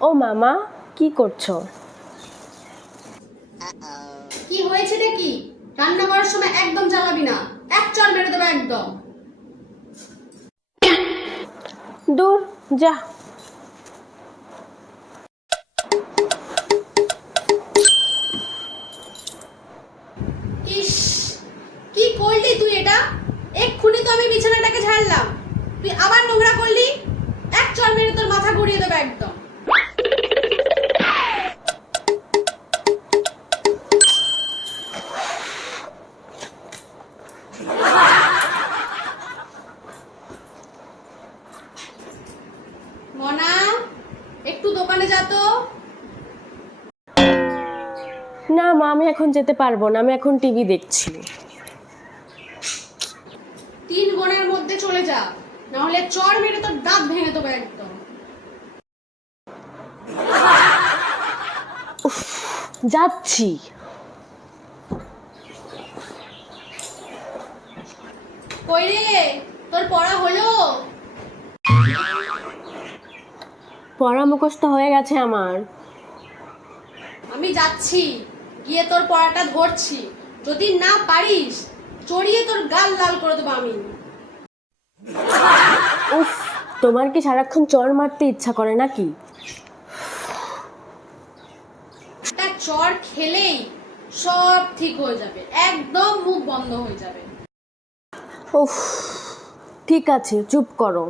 ও মামা কি করছ? কি হয়েছে কি? রান্না করার সময় একদম জ্বালাবি না। এক চর মেরে দেবে একদম। দূর যা। ইস কি করলি তুই এটা? এক্ষুনি তো আমি বিছানাটাকে ঝাড়লাম। তুই আবার নোংরা করলি? এক চর মেরে তোর মাথা ঘুরিয়ে দেবে একদম। দোকানে যা তো। না মা আমি এখন যেতে পারব না আমি এখন টিভি দেখছি। তিন গোনার মধ্যে চলে যা না হলে চর মেরে তোর দাঁত ভেঙে দেবো একদম। যাচ্ছি। কই রে? তোর পড়া হলো? পড়া মুখস্থ হয়ে গেছে আমার। আমি যাচ্ছি গিয়ে তোর পড়াটা ধরছি। যদি না পারিস চড়িয়ে তোর গাল লাল করে দেবো আমি। উফ তোমার কি সারাক্ষণ চর মারতে ইচ্ছা করে নাকি? একটা চর খেলেই সব ঠিক হয়ে যাবে একদম মুখ বন্ধ হয়ে যাবে। উফ ঠিক আছে চুপ করো।